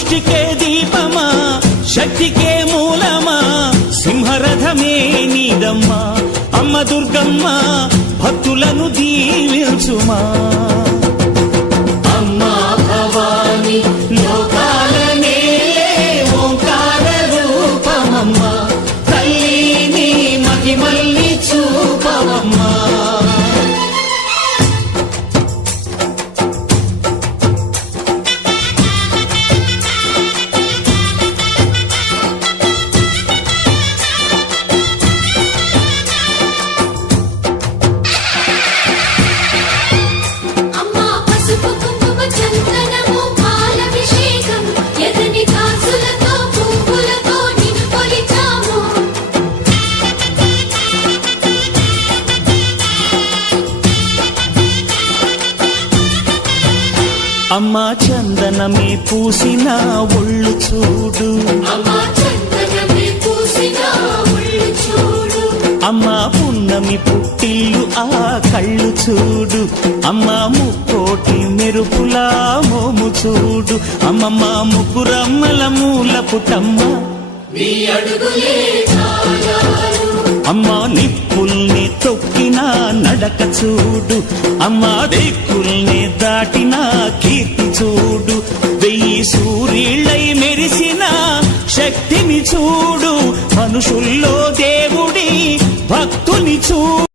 సృష్టికే దీపమా శక్తికే మూలమా సింహరథమే నీదమ్మా అమ్మ దుర్గమ్మ భక్తులను దీవించుమా అమ్మా భవాని లోకాల నేలే ఓంకార రూపమమ్మా తల్లిని మహిమల్ని చూపవమ్మా అమ్మా చందనమే పూసిన ఒళ్ళు చూడు అమ్మా పున్నమి పుట్టిల్లు ఆ కళ్ళు చూడు అమ్మా ముక్కోటి మెరుపులా మోము చూడు అమ్మమ్మ ముగ్గురమ్మల మూల పుటమ్మ అమ్మా నిప్పుల్ని తొక్కిన నడక చూడు అమ్మా దిక్కుల్ని దాటిన కీర్తి చూడు 1000 సూర్యుళ్ళై మెరిసిన శక్తిని చూడు మనుషుల్లో దేవుడి భక్తుని చూడు